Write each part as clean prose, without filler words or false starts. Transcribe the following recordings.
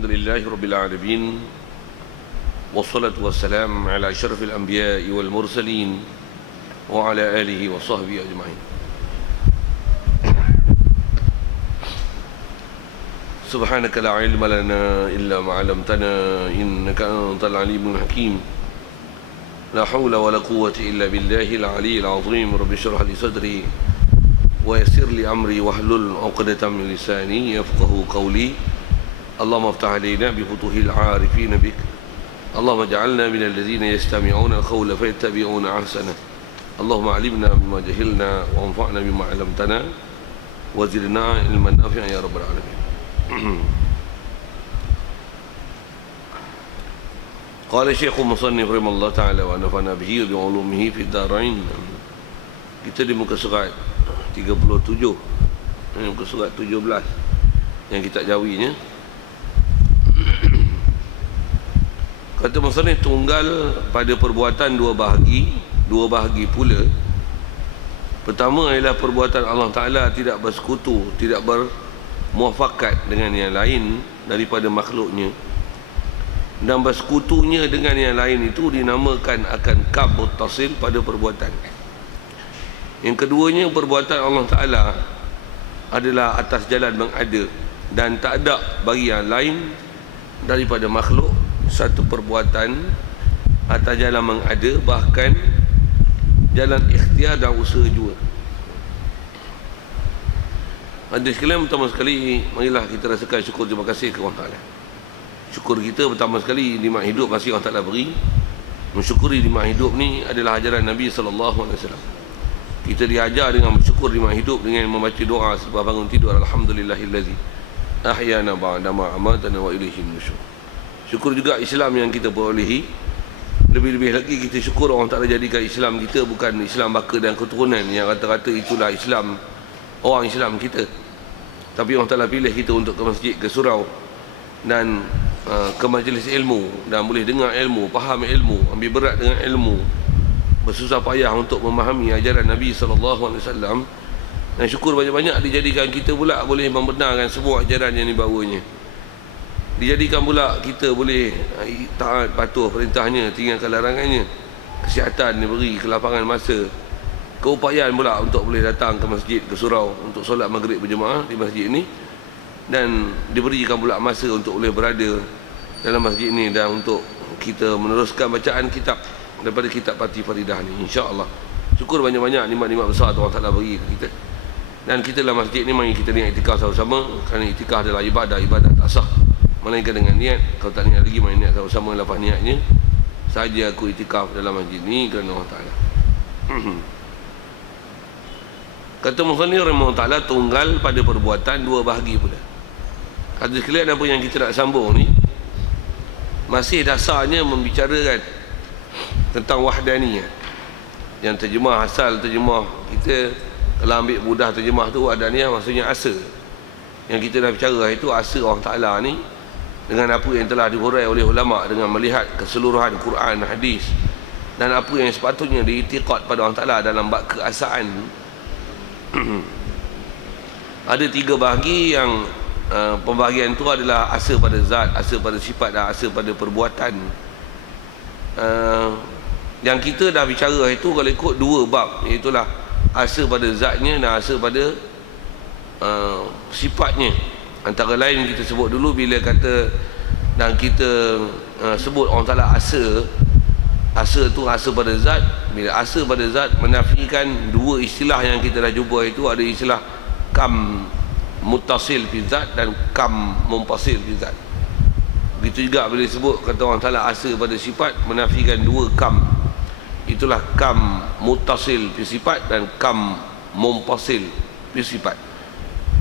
Alhamdulillahi Rabbil Alamin. Wassalatu wassalam ala asyrafil anbiya'i wal mursalin wa ala alihi wa sahbihi ajma'in. Subhanaka la ilma lana illa ma 'allamtana innaka antal alimul hakim. La hawla wa la quwwata illa billahil aliyyil azim. Rabbi shrah li sadri wa yassir li amri wahlul 'uqdatam min lisani yafqahu qawli. Allahumma aftah alaina bi futuhil 'arifin bik. Allahumma ij'alna minal ladzina yastami'una al-qawla fayattabi'una ahsana. Allahumma 'allimna mimma jahilna wa anfa'na bima 'allamtana wa zidna ilman nafi'an ya rabbal alamin. Qala Syekh Musannif rahimahullah ta'ala wa nafa'na bihi wa bi'ulumihi fid darain. Kita di muka surat 37, muka surat 17 yang kita jawinya. Kata musannif, tunggal pada perbuatan dua bahagi pula. Pertama ialah perbuatan Allah Ta'ala tidak bersekutu, tidak bermuafakat dengan yang lain daripada makhluknya, dan bersekutunya dengan yang lain itu dinamakan akan kam muttasil pada perbuatan. Yang keduanya, perbuatan Allah Ta'ala adalah atas jalan mengada dan tak ada bagi yang lain daripada makhluk satu perbuatan atas jalan mengada, bahkan jalan ikhtiar dan usaha juga. Hadis sekalian, pertama sekali marilah kita rasakan syukur terima kasih kepada Allah Ta'ala. Syukur kita pertama sekali nikmat hidup masih Allah Ta'ala beri. Mensyukuri nikmat hidup ni adalah ajaran Nabi SAW. Kita diajar dengan bersyukur nikmat hidup dengan membaca doa sebab bangun tidur, alhamdulillahillazi ahyana ba'da ma amatana wa ilaihi nusyur. Syukur juga Islam yang kita perolehi. Lebih-lebih lagi kita syukur Allah Ta'ala jadikan Islam kita bukan Islam baka dan keturunan yang rata-rata itulah Islam orang Islam kita, tapi Allah Ta'ala pilih kita untuk ke masjid, ke surau dan ke majlis ilmu, dan boleh dengar ilmu, faham ilmu, ambil berat dengan ilmu, bersusah payah untuk memahami ajaran Nabi SAW. Dan syukur banyak-banyak dijadikan kita pula boleh membenarkan semua ajaran yang dibawanya. Dijadikan pula kita boleh taat patuh perintahnya, tinggalkan larangannya. Kesihatan diberi, kelapangan masa, keupayaan pula untuk boleh datang ke masjid, ke surau untuk solat maghrib berjemaah di masjid ini, dan diberikan pula masa untuk boleh berada dalam masjid ini dan untuk kita meneruskan bacaan kitab daripada kitab Fatih Faridah ni, insya-Allah. Syukur banyak-banyak nikmat-nikmat besar Allah Ta'ala bagi ke kita. Dan kita dalam masjid ni mari kita niat iktikaf sama-sama, kerana iktikaf adalah ibadah tak sah melainkan dengan niat. Kalau tak niat lagi, mari niat sama-sama lepas niatnya. Saja aku iktikaf dalam masjid ni kerana Allah Ta'ala. Kata musannif rahimahullah ta'ala, tunggal pada perbuatan dua bahagi pula. Hadis sekalian, apa yang kita nak sambung ni masih dasarnya membicarakan tentang wahdaniyah. Yang terjemah, asal terjemah kita, kalau ambil mudah terjemah tu, wahdaniyah maksudnya asa. Yang kita dah bicara itu asa Allah Ta'ala ni dengan apa yang telah dihurai oleh ulama, dengan melihat keseluruhan Quran, hadis, dan apa yang sepatutnya diiktikad pada Allah Ta'ala dalam bab keasaan. Ada tiga bahagi yang pembahagian itu adalah asa pada zat, asa pada sifat, dan asa pada perbuatan. Yang kita dah bicara itu kalau ikut dua bab, iaitulah asa pada zatnya dan asa pada sifatnya. Antara lain kita sebut dulu bila kata, dan kita sebut Allah Ta'ala asa. Asa tu asa pada zat. Bila asa pada zat menafikan dua istilah yang kita dah jumpa itu. Ada istilah kam muttasil fi zat dan kam munfasil fi zat. Begitu juga bila sebut kata Allah Ta'ala asa pada sifat, menafikan dua kam. Itulah kam muttasil fi sifat dan kam munfasil fi sifat.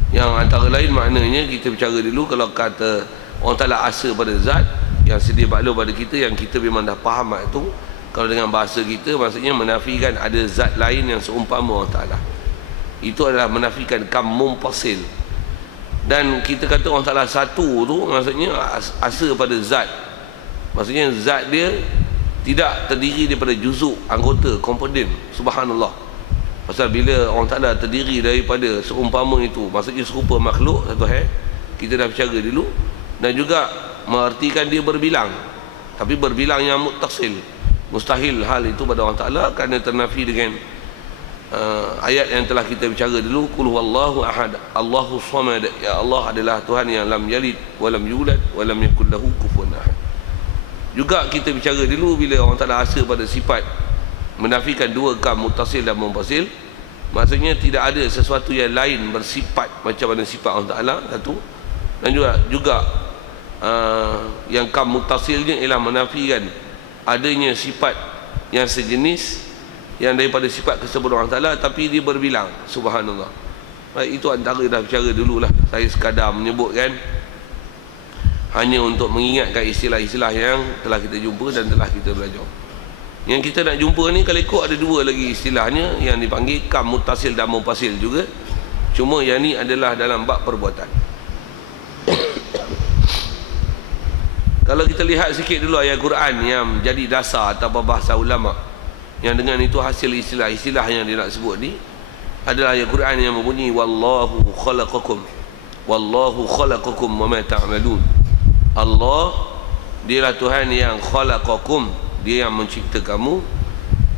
Yang antara lain maknanya kita bicara dulu, kalau kata Allah Ta'ala asa pada zat yang sedia maklum pada kita, yang kita memang dah faham itu. Kalau dengan bahasa kita maksudnya menafikan ada zat lain yang seumpama Allah Ta'ala. Itu adalah menafikan kam munfasil. Dan kita kata Allah Ta'ala satu tu maksudnya asa pada zat. Maksudnya zat dia tidak terdiri daripada juzuk, anggota, komponen. Subhanallah. Pasal bila Allah Ta'ala terdiri daripada seumpama itu, maksudnya serupa makhluk satu hal, kita dah bicara dulu. Dan juga mengartikan dia berbilang, tapi berbilang yang muttasil. Mustahil hal itu pada Allah Ta'ala kerana ternafi dengan ayat yang telah kita bicara dulu, qul huwallahu ahad Allahu samad, ya Allah adalah Tuhan yang lam yalid wa lam yulad wa lam yakul lahu kufuwan ahad. Juga kita bicara dulu bila Allah Ta'ala asa pada sifat menafikan dua kam muttasil dan munfasil, maksudnya tidak ada sesuatu yang lain bersifat macam mana sifat Allah Ta'ala, satu. Dan juga yang kam muttasilnya ialah menafikan adanya sifat yang sejenis yang daripada sifat kesempurnaan Allah Ta'ala, tapi dia berbilang, subhanallah. Baik, itu antara dah bicara dululah. Saya sekadar menyebutkan hanya untuk mengingatkan istilah-istilah yang telah kita jumpa dan telah kita belajar. Yang kita nak jumpa ni kalau ikut ada dua lagi istilahnya yang dipanggil kam muttasil dan munfasil juga. Cuma yang ni adalah dalam bab perbuatan. Kalau kita lihat sikit dulu ayat Quran yang jadi dasar atau bahasa ulama, yang dengan itu hasil istilah-istilah yang dia nak sebut ni adalah ayat Quran yang berbunyi wallahu khalaqakum wa ma ta'malun. Allah dialah Tuhan yang khalaqakum, dia yang mencipta kamu,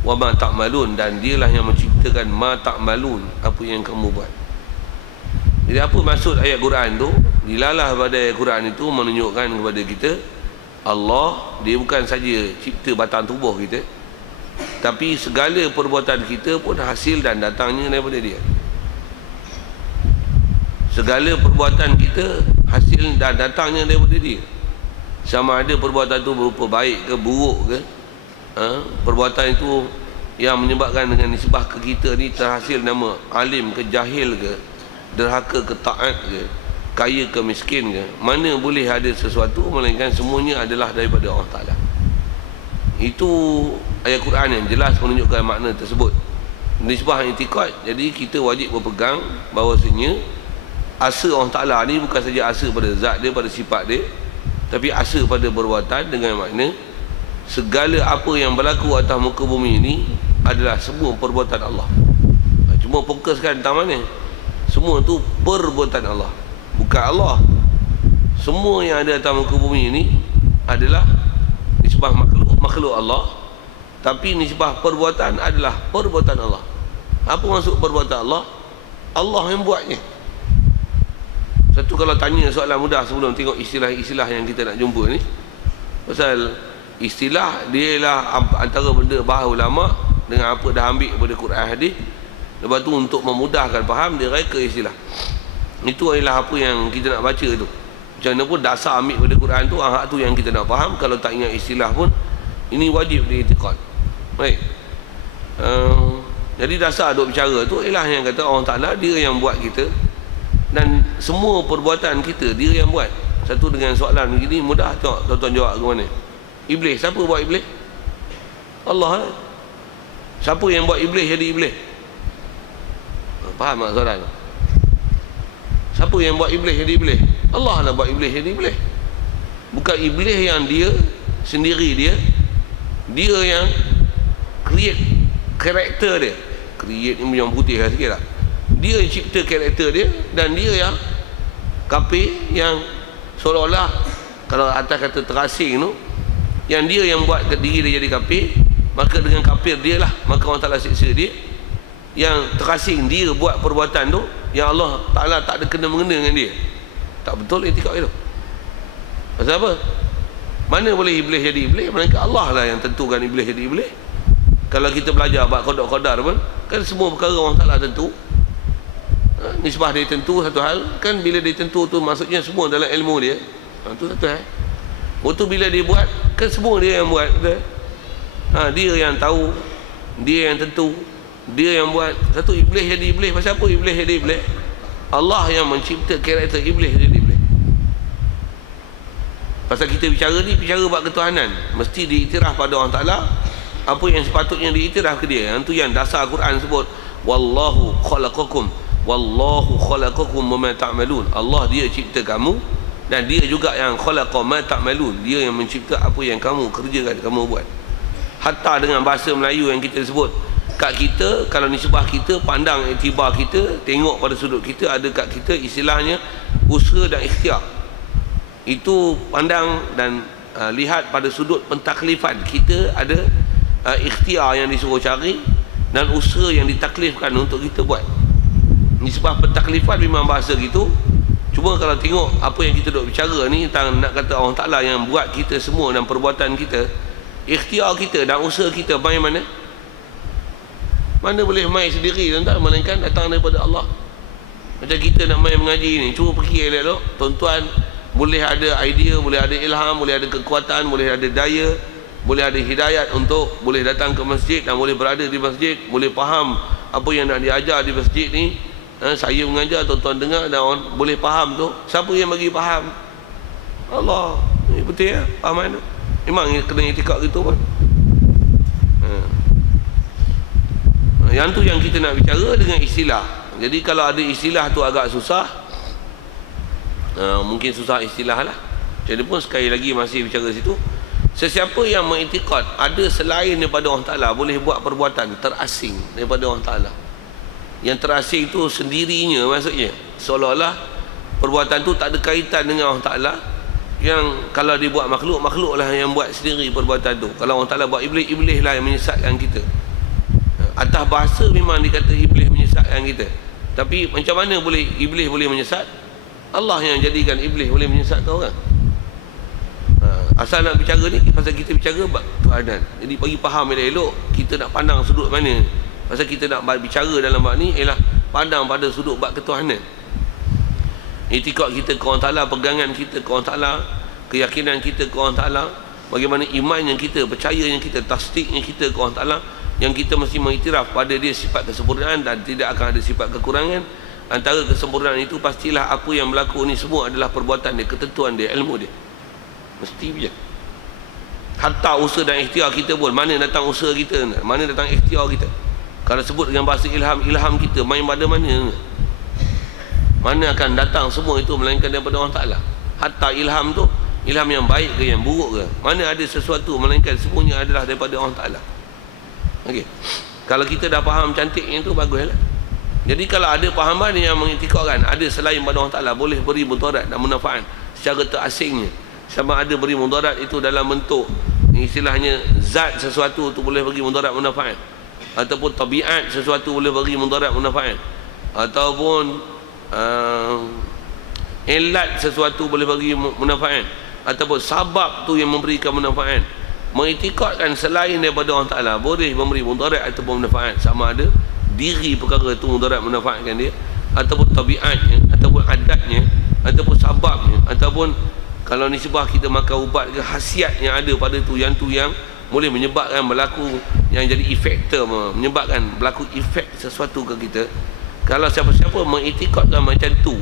wa ma ta'malun, dan dialah yang menciptakan ma ta'malun, apa yang kamu buat. Jadi apa maksud ayat Quran tu? Dilalah pada ayat Quran itu menunjukkan kepada kita Allah, dia bukan saja cipta batang tubuh kita, tapi segala perbuatan kita pun hasil dan datangnya daripada dia. Segala perbuatan kita hasil dan datangnya daripada dia. Sama ada perbuatan itu berupa baik ke buruk ke, perbuatan itu yang menyebabkan dengan nisbah ke kita ni terhasil nama alim ke jahil ke, derhaka ke taat ke, kaya ke miskin ke, mana boleh ada sesuatu melainkan semuanya adalah daripada Allah Ta'ala. Itu ayat Quran yang jelas menunjukkan makna tersebut. Nisbah i'tiqad, jadi kita wajib berpegang bahawasanya asa Allah Ta'ala ni bukan saja asa pada zat dia, pada sifat dia, tapi asa pada perbuatan, dengan makna segala apa yang berlaku atas muka bumi ini adalah semua perbuatan Allah. Cuma fokuskan tentang mana? Semua tu perbuatan Allah, bukan Allah. Semua yang ada atas muka bumi ini adalah nisbah makhluk Allah, tapi nisbah perbuatan adalah perbuatan Allah. Apa maksud perbuatan Allah? Allah yang buatnya. Satu, kalau tanya soalan mudah sebelum tengok istilah-istilah yang kita nak jumpa ni, pasal istilah dia ialah antara benda bahas ulama dengan apa dah ambil daripada Quran hadis. Lepas tu untuk memudahkan faham, dia reka istilah. Itu adalah apa yang kita nak baca tu. Macam mana pun dasar ambil daripada Quran tu, hak tu yang kita nak faham. Kalau tak ingat istilah pun, ini wajib diiktikad. Baik. Jadi dasar duk bicara tu ialah yang kata Allah Ta'ala dia yang buat kita, dan semua perbuatan kita dia yang buat. Satu, dengan soalan begini mudah tengok tuan-tuan jawab ke mana. Iblis, siapa buat iblis? Allah. Siapa yang buat iblis jadi iblis? Faham tak soalan? Siapa yang buat iblis jadi iblis? Allah lah buat iblis jadi iblis. Bukan iblis yang dia sendiri, dia yang create karakter dia. Create ni yang putih lah sikit lah. Dia yang cipta karakter dia, dan dia yang kafir, yang seolah-olah kalau atas kata terasing tu, yang dia yang buat diri dia jadi kafir, maka dengan kafir dia lah maka Allah Ta'ala siksa dia. Yang terasing dia buat perbuatan tu yang Allah Ta'ala tak ada kena-mengena dengan dia. Tak betul etika itu. Pasal apa? Mana boleh iblis jadi iblis? Melainkan Allah lah yang tentukan iblis jadi iblis. Kalau kita belajar bab qada pun, kan semua perkara Allah Ta'ala tentu. Nisbah dia tentu satu hal, kan bila dia tentu tu maksudnya semua dalam ilmu dia. Itu satu hal. Waktu bila dia buat, kan semua dia yang buat, betul? Dia yang tahu, dia yang tentu, dia yang buat. Satu, iblis jadi iblis. Pasal apa iblis jadi iblis? Allah yang mencipta karakter iblis jadi iblis. Pasal kita bicara ni, bicara bab ketuhanan, mesti diiktiraf pada Allah Ta'ala apa yang sepatutnya diiktiraf ke dia. Yang tu yang dasar Quran sebut wallahu khalaqakum wa ma ta'malun. Allah dia cipta kamu, dan dia juga yang khalaqa ma ta'malun, dia yang mencipta apa yang kamu kerjakan, kamu buat. Hatta dengan bahasa Melayu yang kita sebut, kat kita kalau nisbah kita, pandang iktibar kita, tengok pada sudut kita, ada kat kita istilahnya usaha dan ikhtiar. Itu pandang dan lihat pada sudut pentaklifan. Kita ada ikhtiar yang disuruh cari dan usaha yang ditaklifkan untuk kita buat. Nisbah pentaklifan memang bahasa gitu. Cuma kalau tengok apa yang kita duk bicara ni tentang nak kata Allah Ta'ala yang buat kita semua dan perbuatan kita, ikhtiar kita dan usaha kita main mana? Mana boleh main sendiri tuan-tuan, melainkan datang daripada Allah. Macam kita nak main mengaji ni, cuba fikir elok, tuan-tuan boleh ada idea, boleh ada ilham, boleh ada kekuatan, boleh ada daya, boleh ada hidayat untuk boleh datang ke masjid dan boleh berada di masjid, boleh faham apa yang nak diajar di masjid ni. Saya mengajar, tuan-tuan dengar dan orang boleh faham tu. Siapa yang bagi faham? Allah. Ini betul ya, fahaman tu. Memang kena itikad gitu pun. Yang tu yang kita nak bicara dengan istilah. Jadi kalau ada istilah tu agak susah, mungkin susah istilah lah. Jadi pun sekali lagi masih bicara situ. Sesiapa yang mengiktikad ada selain daripada Allah Ta'ala boleh buat perbuatan terasing daripada Allah Ta'ala. Yang terasing itu sendirinya, maksudnya seolah-olah perbuatan tu tak ada kaitan dengan Allah Ta'ala. Yang kalau dia buat makhluk, makhluk lah yang buat sendiri perbuatan tu. Kalau Allah Ta'ala buat iblis, iblis lah yang menyesatkan kita. Atas bahasa memang dikata iblis menyesatkan kita, tapi macam mana boleh iblis boleh menyesat? Allah yang jadikan iblis boleh menyesatkan orang. Asal nak bicara ni pasal kita bicara bab Tuhanan. Jadi bagi faham elok, kita nak pandang sudut mana. Pasal kita nak bicara dalam bab ni ialah pandang pada sudut bab ketuhanan. Itikad kita ke Allah Ta'ala, pegangan kita ke Allah Ta'ala, keyakinan kita ke Allah Ta'ala, bagaimana iman yang kita, percaya yang kita, tasdik yang kita ke Allah Ta'ala, yang kita mesti mengiktiraf pada dia sifat kesempurnaan dan tidak akan ada sifat kekurangan. Antara kesempurnaan itu pastilah apa yang berlaku ni semua adalah perbuatan dia, ketentuan dia, ilmu dia. Mesti je. Hatta usaha dan ikhtiar kita pun, mana datang usaha kita, mana datang ikhtiar kita. Kalau sebut dengan bahasa ilham, ilham kita main pada mana? Mana akan datang semua itu melainkan daripada Allah Ta'ala. Hatta ilham tu, ilham yang baik ke yang buruk ke, mana ada sesuatu melainkan semuanya adalah daripada Allah Ta'ala. Okey. Kalau kita dah faham cantiknya itu, baguslah. Jadi kalau ada fahaman yang mengiktikadkan ada selain pada Allah Ta'ala boleh beri mudarat dan manfaat secara terasingnya. Sama ada beri mudarat itu dalam bentuk istilahnya zat sesuatu tu boleh bagi mudarat manfaat, ataupun tabiat sesuatu boleh bagi mudarat manfaat, ataupun elat sesuatu boleh bagi manfaat, ataupun sabab tu yang memberikan manfaat. Mengiktikadkan selain daripada Allah Ta'ala boleh memberi mudarat ataupun manfaat, sama ada diri perkara itu mudarat manfaatkan dia, ataupun tabiatnya, ataupun adatnya, ataupun sababnya, ataupun kalau nisbah kita makan ubat ke khasiat yang ada pada tu yang boleh menyebabkan berlaku yang jadi efektor, menyebabkan berlaku efek sesuatu ke kita. Kalau siapa-siapa mengiktikadkan macam tu,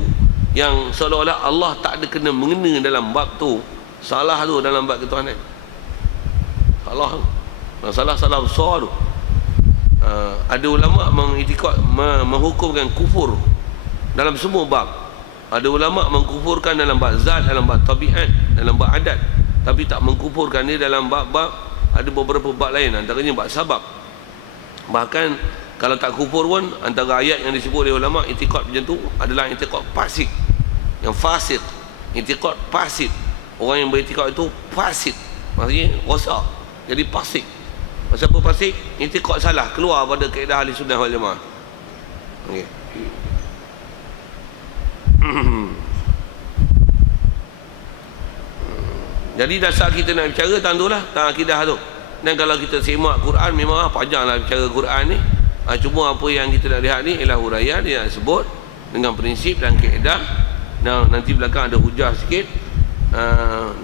yang seolah-olah Allah tak ada kena mengena dalam bab tu, salah tu dalam bab ketuhanan. Salah besar tu. Ada ulama mengiktikad menghukumkan kufur dalam semua bab. Ada ulama mengkufurkan dalam bab zat, dalam bab tabiat, dalam bab adat, tapi tak mengkufurkan dia dalam bab-bab, ada beberapa bab lain, antaranya bab sabab. Bahkan kalau tak kufur pun, antara ayat yang disebut oleh ulama iktikad macam tu adalah iktikad fasik. Yang fasik, iktikad fasid. Orang yang beriktikad itu fasid, maksudnya rosak, jadi fasik. Pasal apa fasik? Iktikad salah, keluar pada kaedah ahli sunnah wal jamaah. Okey. Jadi dasar kita nak bicara tentulah tentang akidah tu. Dan kalau kita semak Quran, memang panjanglah bicara Quran ni. Cuma apa yang kita nak lihat ni ialah huraian dia nak sebut dengan prinsip dan kaedah. Dan nanti belakang ada hujah sikit.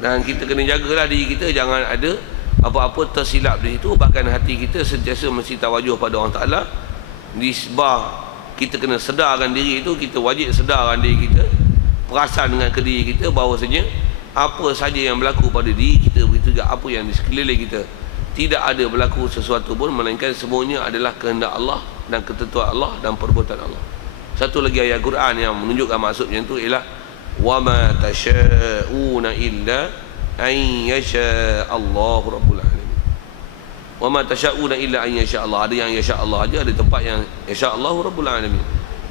Dan kita kena jagalah diri kita, jangan ada apa-apa tersilap di situ. Bahkan hati kita sentiasa mesti tawajuh pada Allah Ta'ala. Nisbah kita kena sedarkan diri itu, kita wajib sedarkan diri kita, perasan dengan ke diri kita bahawasanya apa saja yang berlaku pada diri kita, begitu juga apa yang di sekeliling kita, tidak ada berlaku sesuatu pun melainkan semuanya adalah kehendak Allah dan ketentuan Allah dan perbuatan Allah. Satu lagi ayat Quran yang menunjukkan maksudnya itu ialah wa ma tasyauna illa an yasha Allah rabbul alamin. Wa ma tasyauna illa an yasha Allah. Ada yang yasha Allah aja, ada tempat yang yasha Allah rabbul alamin.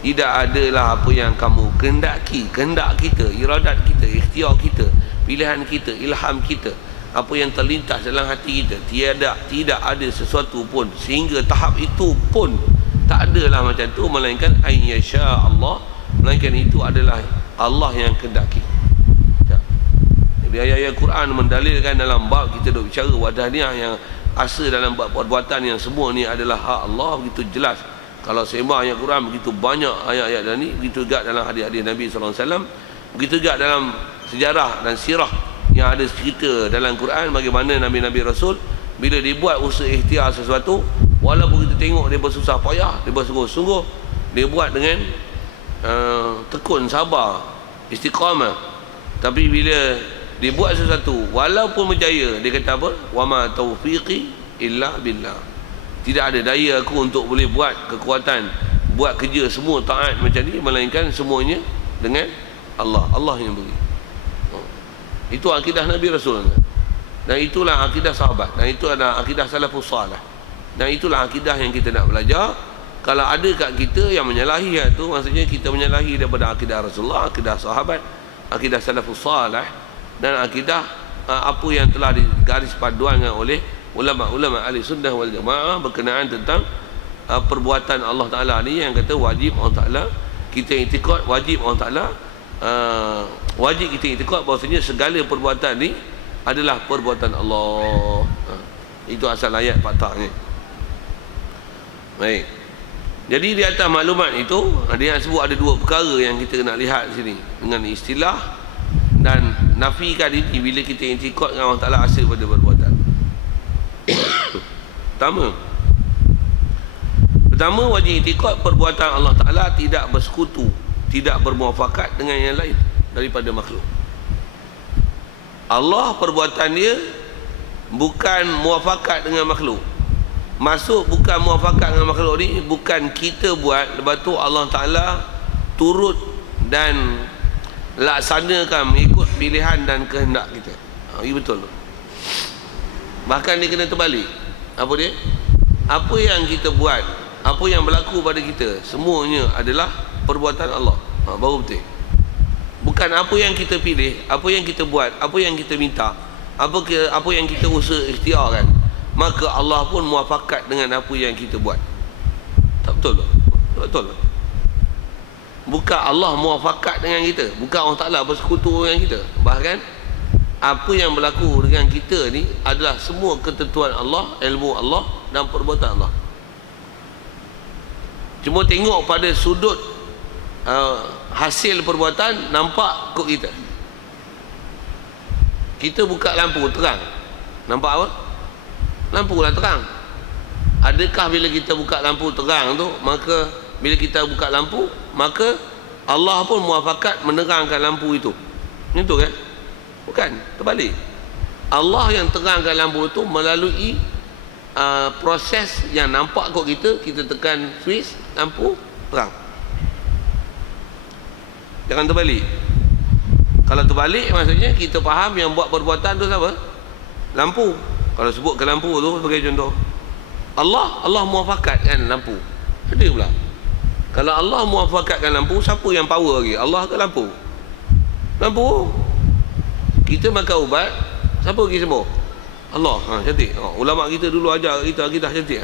Tidak adalah apa yang kamu kehendaki, kehendak kita, iradat kita, ikhtiar kita, pilihan kita, ilham kita, apa yang terlintas dalam hati kita, tidak ada sesuatu pun sehingga tahap itu pun tak adalah macam tu, melainkan ayyasha Allah, melainkan itu adalah Allah yang kehendaki. Jadi ayat-ayat Quran mendalilkan dalam bab kita duk bicara wahdaniyah yang asal dalam bab perbuatan yang semua ni adalah hak Allah, begitu jelas. Kalau sembah ayat Quran begitu banyak ayat-ayat dan ni, begitu juga dalam hadis-hadis Nabi SAW, begitu juga dalam sejarah dan sirah yang ada cerita dalam Quran bagaimana Nabi-Nabi Rasul bila dibuat usaha ikhtiar sesuatu, walaupun kita tengok dia bersusah payah, dia bersungguh-sungguh, dia buat dengan tekun, sabar, istiqamah, tapi bila dia buat sesuatu walaupun berjaya, dia kata apa? Wa ma taufiqi illa billah. Tidak ada daya aku untuk boleh buat kekuatan, buat kerja semua taat macam ni, melainkan semuanya dengan Allah. Allah yang beri. Itu akidah Nabi Rasul. Dan itulah akidah sahabat. Dan itu adalah akidah salafus salih. Dan itulah akidah yang kita nak belajar. Kalau ada kat kita yang menyalahi itu, maksudnya kita menyalahi daripada akidah Rasulullah, akidah sahabat, akidah salafus salih, dan akidah apa yang telah digaris paduankan oleh ulama-ulama ahli sunnah wal jamaah berkenaan tentang perbuatan Allah Ta'ala ni, yang kata wajib Allah Ta'ala kita iktikad, wajib Allah Ta'ala wajib kita iktikad bahawasanya segala perbuatan ni adalah perbuatan Allah. Itu asal ayat patah ni. Baik. Jadi di atas maklumat itu dia sebut ada dua perkara yang kita nak lihat di sini dengan istilah dan nafikan ini bila kita iktikad dengan Allah Ta'ala asal pada perbuatan. Pertama wajib iktikad perbuatan Allah Ta'ala tidak bersekutu, tidak bermuafakat dengan yang lain daripada makhluk. Allah perbuatan dia bukan muafakat dengan makhluk. Maksud bukan muafakat dengan makhluk ni, bukan kita buat lepas tu Allah Ta'ala turut dan laksanakan mengikut pilihan dan kehendak kita. Ini betul. Bahkan dia kena terbalik. Apa dia? Apa yang kita buat, apa yang berlaku pada kita, semuanya adalah perbuatan Allah. Baru betul. Bukan apa yang kita pilih, apa yang kita buat, apa yang kita minta, apa yang kita usaha ikhtiarkan, maka Allah pun muafakat dengan apa yang kita buat. Tak betul tak? Betul tak? Bukan Allah muafakat dengan kita, bukan Allah Ta'ala bersekutu dengan kita. Bahkan apa yang berlaku dengan kita ni adalah semua ketentuan Allah, ilmu Allah dan perbuatan Allah. Cuma tengok pada sudut hasil perbuatan, nampak kot kita. Kita buka lampu terang, nampak apa? Lampu lah terang. Adakah bila kita buka lampu terang tu, maka bila kita buka lampu, maka Allah pun muafakat menerangkan lampu itu? Itu kan? Bukan, terbalik. Allah yang terangkan lampu itu melalui proses yang nampak kot kita. Kita tekan switch, lampu terang. Jangan terbalik. Kalau terbalik, maksudnya kita faham yang buat perbuatan tu siapa? Lampu. Kalau sebut ke lampu tu sebagai contoh, Allah muafakat kan lampu. Ada pula. Kalau Allah muafakat kan lampu, siapa yang power lagi? Allah ke lampu? Lampu. Kita makan ubat, siapa pergi sembuh? Allah. Cantik. Ulama kita dulu ajar kita akidah cantik.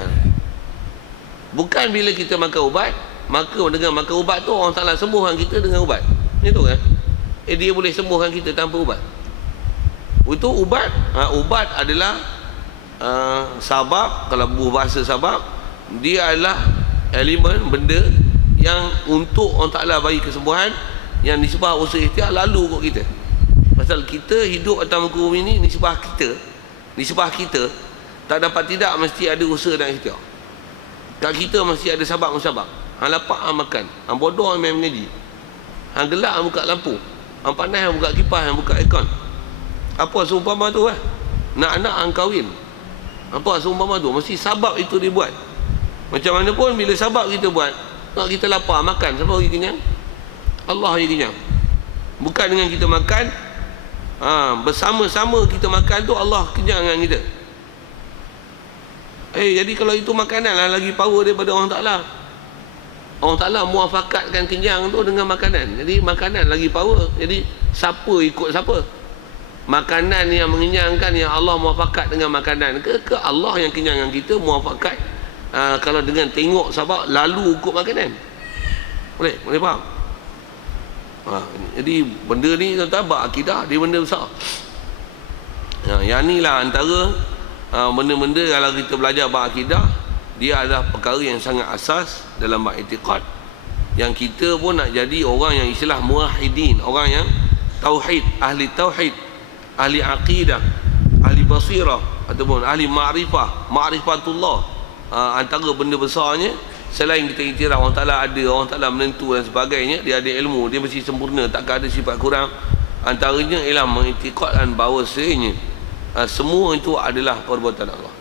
Bukan bila kita makan ubat, maka dengan makan ubat tu Allah Ta'ala sembuhkan kita dengan ubat. Itu kan? Dia boleh sembuhkan kita tanpa ubat. Itu ubat. Ubat adalah sabab. Kalau bahasa sabab, dia adalah elemen, benda yang untuk Allah Ta'ala bagi kesembuhan, yang nisbah usaha ikhtiar lalu kot kita. Pasal kita hidup atas muka bumi ni, nisbah kita tak dapat tidak mesti ada usaha dan ikhtiar. Kat kita mesti ada sabab musabab. Hang lapar hang makan, hang bodoh hang main mengaji, hang gelap hang buka lampu, hang panas hang buka kipas, hang buka aircon. Apa seumpama tu kan? Nak anak hang kahwin. Apa seumpama tu? Mesti sabab itu dibuat. Macam mana pun bila sabab kita buat, nak kita lapar makan, siapa lagi kenyang? Allah lagi kenyang. Bukan dengan kita makan, bersama-sama kita makan tu Allah kenyang dengan kita. Jadi kalau itu makanan lah lagi power daripada Allah Ta'ala. Allah Ta'ala muafakatkan kenyang tu dengan makanan. Jadi makanan lagi power. Jadi siapa ikut siapa? makanan yang mengenyangkan yang Allah muafakat dengan makanan ke Allah yang kenyang dengan kita muafakat kalau dengan tengok sabab lalu ukur makanan? Boleh faham? Jadi benda ni tuan-tuan bab akidah dia benda besar. Yang ni lah antara benda-benda kalau kita belajar bab akidah, dia adalah perkara yang sangat asas dalam bab i'tiqad, yang kita pun nak jadi orang yang istilah muwahhidin, orang yang tauhid, ahli aqidah, ahli basirah ataupun ahli ma'rifatullah. Antara benda besarnya, selain kita iktiraf Allah Ta'ala ada, Allah Ta'ala menentu dan sebagainya, dia ada ilmu, dia mesti sempurna, takkan ada sifat kurang. Antaranya ialah mengiktikadkan bahawasanya semua itu adalah perbuatan Allah.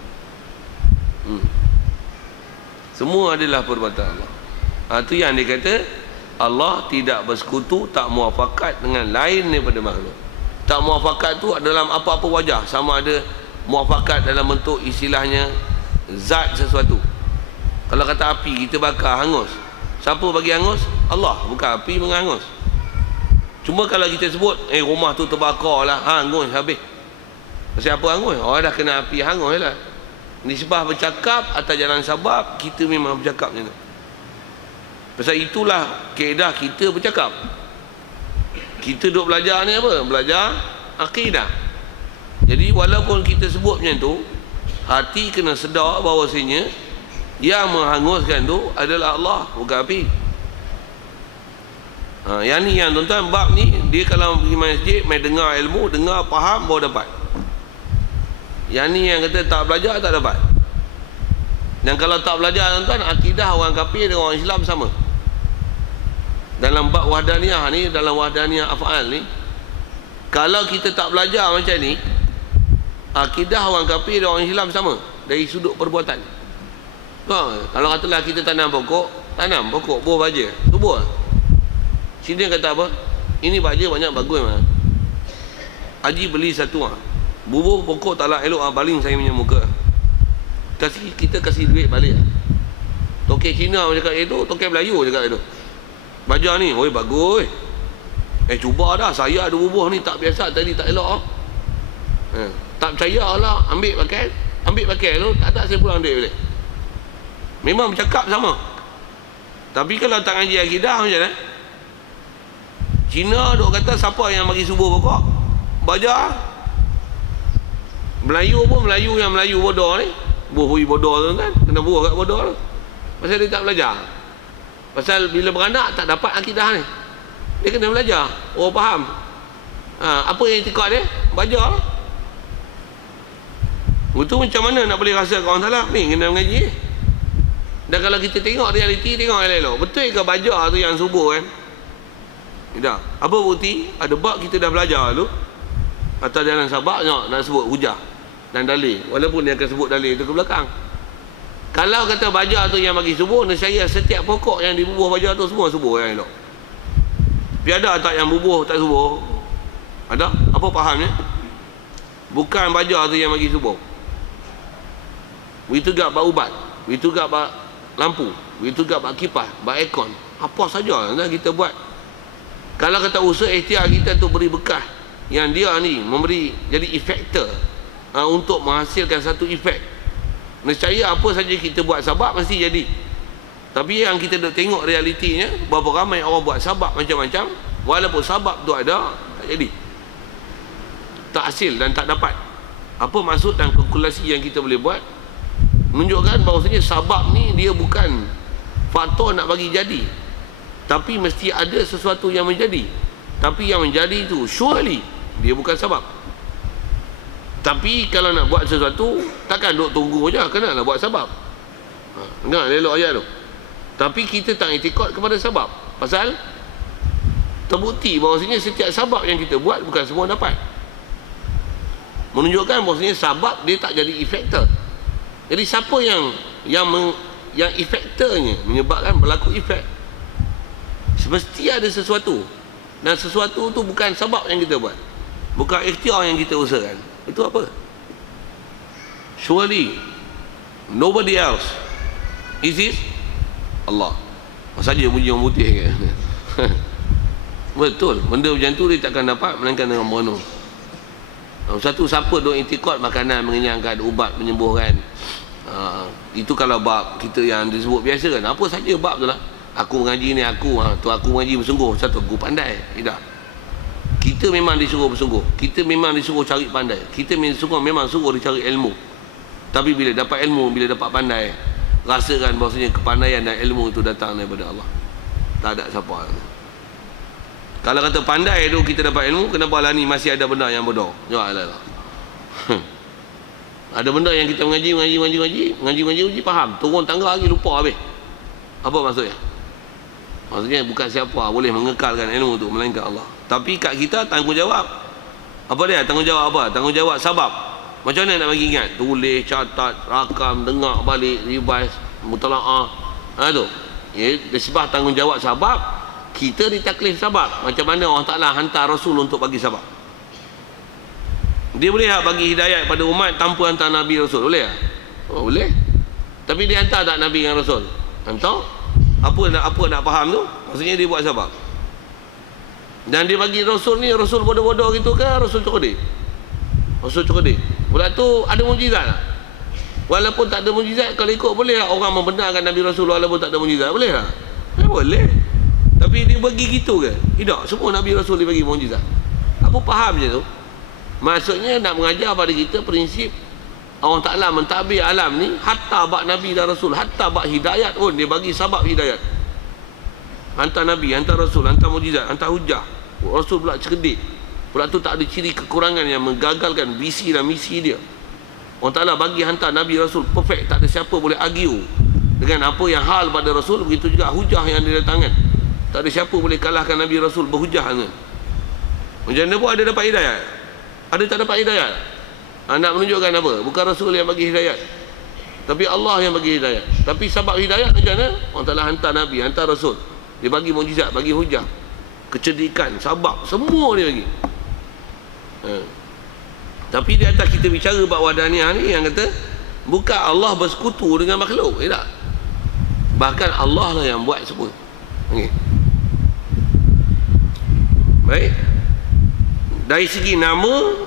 Semua adalah perbuatan Allah. Itu yang dia kata Allah tidak bersekutu, tak muafakat dengan lain daripada makhluk. Tak muafakat tu dalam apa-apa wajah, sama ada muafakat dalam bentuk istilahnya zat sesuatu. Kalau kata api kita bakar hangus, siapa bagi hangus? Allah, bukan api menghangus. Cuma kalau kita sebut rumah tu terbakar lah, hangus habis. Pasal apa hangus? Dah kena api hangus lah. Nisbah bercakap atas jalan sabab, kita memang bercakap macam tu. Pasal itulah kaedah kita bercakap. Kita duk belajar ni apa? Belajar akidah. Jadi walaupun kita sebut macam tu, hati kena sedar bahawasanya yang menghanguskan tu adalah Allah, bukan api. Yang ni yang tuan-tuan, bab ni dia kalau pergi masjid main dengar ilmu, dengar faham baru dapat. Yang ni yang kata tak belajar tak dapat. Dan kalau tak belajar tuan-tuan, akidah orang kafir dengan orang Islam sama. Dalam bab wahdaniyah ni, dalam wahdaniyah af'al ni, kalau kita tak belajar macam ni, akidah orang kafir dan orang Islam sama dari sudut perbuatan. Kalau katalah kita tanam pokok buah baja, tubuh. Sini kata apa? Ini baja banyak bagus mah. Haji beli satu bubuh pokok tak lah elok baling saya punya muka. Kita kasih duit balik. Tokek Cina cakap itu, tokek Melayu cakap itu. Baja ni, oi bagus. Cuba dah, saya ada bubuh ni tak biasa, tadi tak elok. Tak percaya lah, ambil pakai tu, tak saya pulang duit balik. Memang bercakap sama. Tapi kalau tak ngaji akidah macam mana? Cina duk kata siapa yang bagi subuh pokok? Baja. Melayu pun Melayu yang Melayu bodoh ni. Bodoh tu kan, kena buah kat bodoh tu. Pasal dia tak belajar. Pasal bila beranak tak dapat akidah ni. Dia kena belajar. Oh faham. Apa yang tikak dia? Baca lah. Itu macam mana nak boleh rasa kawan salah? Ni kena mengaji. Dan kalau kita tengok realiti, tengok elok-elok. Betul ke baca tu yang subuh kan? Tidak. Apa bukti? Ada bab kita dah belajar tu. Atau dalam sabak nak sebut hujah dan dalil. Walaupun dia akan sebut dalil tu ke belakang. Kalau kata baja tu yang bagi subuh, nescaya setiap pokok yang dibubuh baja tu semua subuh yang elok. Tapi ada tak yang bubuh tak subuh? Ada? Apa fahamnya? Bukan baja tu yang bagi subuh. Begitu juga bak ubat, begitu juga bak lampu, begitu juga bak kipas, bak aircon. Apa saja yang kita buat. Kalau kata usaha ikhtiar kita tu beri bekas, yang dia ni memberi jadi efektor untuk menghasilkan satu efek, nescaya apa saja kita buat sabab mesti jadi. Tapi yang kita nak tengok realitinya, berapa ramai orang buat sabab macam-macam, walaupun sabab tu ada, tak jadi, tak hasil dan tak dapat. Apa maksud dan kalkulasi yang kita boleh buat menunjukkan bahawasanya sabab ni dia bukan faktor nak bagi jadi, tapi mesti ada sesuatu yang menjadi. Tapi yang menjadi itu surely dia bukan sabab. Tapi kalau nak buat sesuatu, takkan duk tunggu je, kenalah buat sabab. Dengar elok ayat tu. Tapi kita tak iktikad kepada sabab. Pasal terbukti bahawasanya setiap sabab yang kita buat bukan semua dapat. Menunjukkan bahawasanya sabab dia tak jadi efektor. Jadi siapa yang efektornya menyebabkan berlaku efek? Semesti ada sesuatu. Dan sesuatu tu bukan sabab yang kita buat, bukan ikhtiar yang kita usahakan. Itu apa? Surely nobody else. Is it Allah? Saja puji orang putih ke? Betul. Benda macam tu dia takkan dapat melainkan dengan penuh. Satu, siapa duk i'tikad makanan mengenyangkan, ubat menyembuhkan. Itu kalau bab kita yang disebut biasa kan, apa saja bab tu lah. Aku mengaji ni, aku mengaji bersungguh. Satu, aku pandai. Tidak. Kita memang disuruh bersungguh. Kita memang disuruh cari pandai. Kita memang suruh dicari ilmu. Tapi bila dapat ilmu, bila dapat pandai, rasakan bahawasanya kepandaian dan ilmu itu datang daripada Allah. Tak ada siapa. Kalau kata pandai tu kita dapat ilmu, kenapa lah ni masih ada benda yang bodoh? Ya Allah. Ada benda yang kita mengaji, faham. Turun tangga lagi lupa habis. Apa maksudnya? Maksudnya bukan siapa boleh mengekalkan ilmu tu melainkan Allah. Tapi kat kita tanggungjawab. Apa dia? Tanggungjawab apa? Tanggungjawab sabab. Macam mana nak bagi ingat? Tulis, catat, rakam, dengar balik, revise, mutalaah. Tu. Ya, sebab tanggungjawab sabab, kita ditaklif sabab. Macam mana Allah Ta'ala hantar Rasul untuk bagi sabab? Dia boleh tak bagi hidayat pada umat tanpa hantar Nabi Rasul? Boleh tak? Oh, boleh. Tapi dia hantar tak Nabi dengan Rasul? Hantar. Apa nak faham tu? Maksudnya dia buat sabab. Dan dia bagi Rasul ni, Rasul bodoh-bodoh gitu ke? Rasul cerdik? Rasul cerdik. Pula tu ada mujizat tak? Walaupun tak ada mujizat, kalau ikut boleh tak orang membenarkan Nabi Rasul walaupun tak ada mujizat? Boleh tak? Boleh. Tapi dia bagi gitu ke? Tidak. Semua Nabi Rasul dia bagi mujizat. Apa faham je tu? Maksudnya nak mengajar pada kita prinsip Allah Ta'ala mentadbir alam ni, hatta bak Nabi dan Rasul, hatta bak hidayat pun dia bagi sabab hidayat. Hantar Nabi, hantar Rasul, hantar mujizat, hantar hujah. Rasul pula cerdik. Pula tu tak ada ciri kekurangan yang menggagalkan visi dan misi dia. Allah Ta'ala bagi hantar Nabi Rasul perfect, tak ada siapa boleh argue dengan apa yang hal pada Rasul. Begitu juga hujah yang didatangkan, tak ada siapa boleh kalahkan Nabi Rasul berhujah dengan. Macam mana pun ada dapat hidayat? Ada tak dapat hidayat? Nak menunjukkan apa? Bukan Rasul yang bagi hidayat, tapi Allah yang bagi hidayat. Tapi sebab hidayat macam mana? Allah Ta'ala hantar Nabi, hantar Rasul. Dia bagi mujizat, bagi hujah, kecerdikan, sabab, semua dia bagi. Tapi di atas kita bicara bab wahdaniah ni, yang kata bukan Allah bersekutu dengan makhluk. Tak. Bahkan Allah lah yang buat semua. Okay. Baik. Dari segi nama,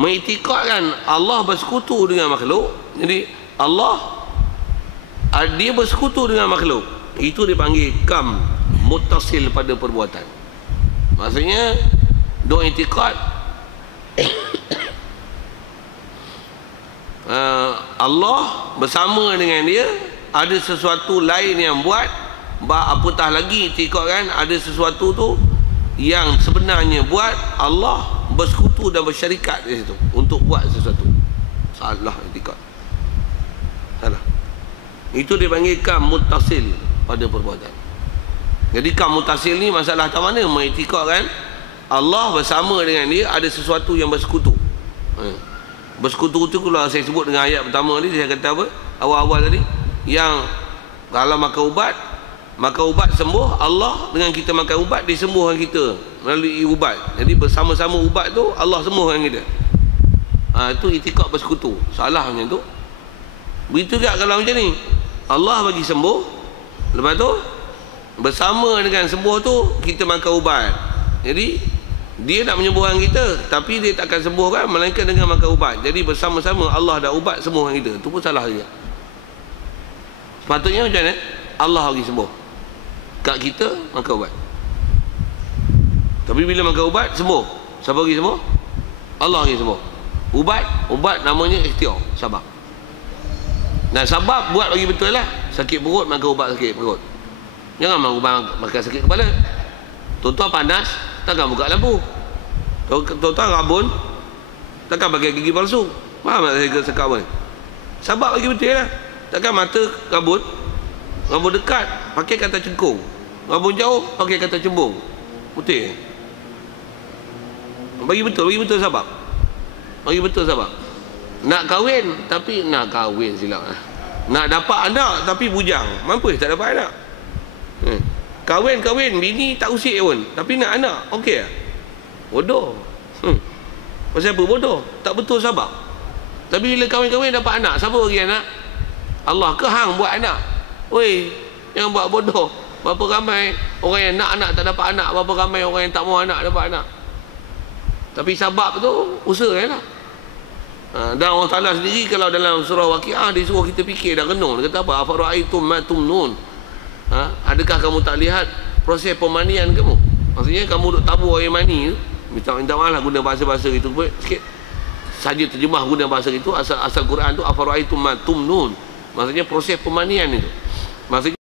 mengiktikadkan Allah bersekutu dengan makhluk. Jadi Allah dia bersekutu dengan makhluk, itu dipanggil kam muttasil pada perbuatan. Maksudnya dok iktikad Allah bersama dengan dia, ada sesuatu lain yang buat. Apatah lagi iktikadkan ada sesuatu tu yang sebenarnya buat Allah bersekutu dan bersyarikat di situ untuk buat sesuatu. Salah i'tikad. Salah. Itu dipanggil kam muttasil pada perbuatan. Jadi kam muttasil ni masalah tak mana mengiktikadkan Allah bersama dengan dia ada sesuatu yang bersekutu. Bersekutu tu kalau saya sebut dengan ayat pertama ni, saya kata apa? Awal-awal tadi, yang kalau makan ubat sembuh, Allah dengan kita makan ubat disembuhkan kita melalui ubat. Jadi bersama-sama ubat tu Allah sembuhkan kita. Itu i'tikad bersekutu. Salah macam tu. Begitu juga kalau macam ni, Allah bagi sembuh, lepas tu bersama dengan sembuh tu kita makan ubat. Jadi dia nak menyembuhkan kita, tapi dia tak akan sembuhkan melainkan dengan makan ubat. Jadi bersama-sama Allah dan ubat sembuhkan kita. Itu pun salah juga. Sepatutnya macam mana? Allah bagi sembuh, kat kita makan ubat. Tapi bila makan ubat sembuh, siapa bagi sembuh? Allah bagi sembuh. Ubat namanya ikhtiar, sabab. Dan sabab buat bagi betul lah. Sakit perut makan ubat sakit perut. Jangan makan sakit kepala. Tuan-tuan panas, takkan buka lampu. Tuan-tuan rabun, takkan pakai gigi palsu. Faham tak saya cakap apa? Sabab bagi betul lah. Takkan mata rabun dekat pakai kata cengkung, rabun jauh pakai kata cembung. Putih. Bagi betul sabab. Bagi betul sabab. Nak kahwin tapi nak kahwin silap. Nak dapat anak tapi bujang. Mampu tak dapat anak. Kahwin bini tak usik pun, tapi nak anak. Okey ah. Bodoh. Pasal apa bodoh? Tak betul sabab. Tapi bila kahwin dapat anak, siapa bagi anak? Allah ke hang buat anak? Oi, yang buat bodoh. Berapa ramai orang yang nak anak tak dapat anak, berapa ramai orang yang tak mau anak dapat anak. Tapi sabab tu usahalah. Dan Allah Ta'ala sendiri kalau dalam surah Waqiah dia suruh kita fikir dan renung. Dia kata apa? Afara'aitum ma tumnun. Adakah kamu tak lihat proses pemandian kamu? Maksudnya kamu duk tabur air mani tu, minta maaf lah guna bahasa-bahasa itu sikit. Saja terjemah guna bahasa itu, asal Quran tu afara'aitum ma tumnun. Maksudnya proses pemandian itu. Maksudnya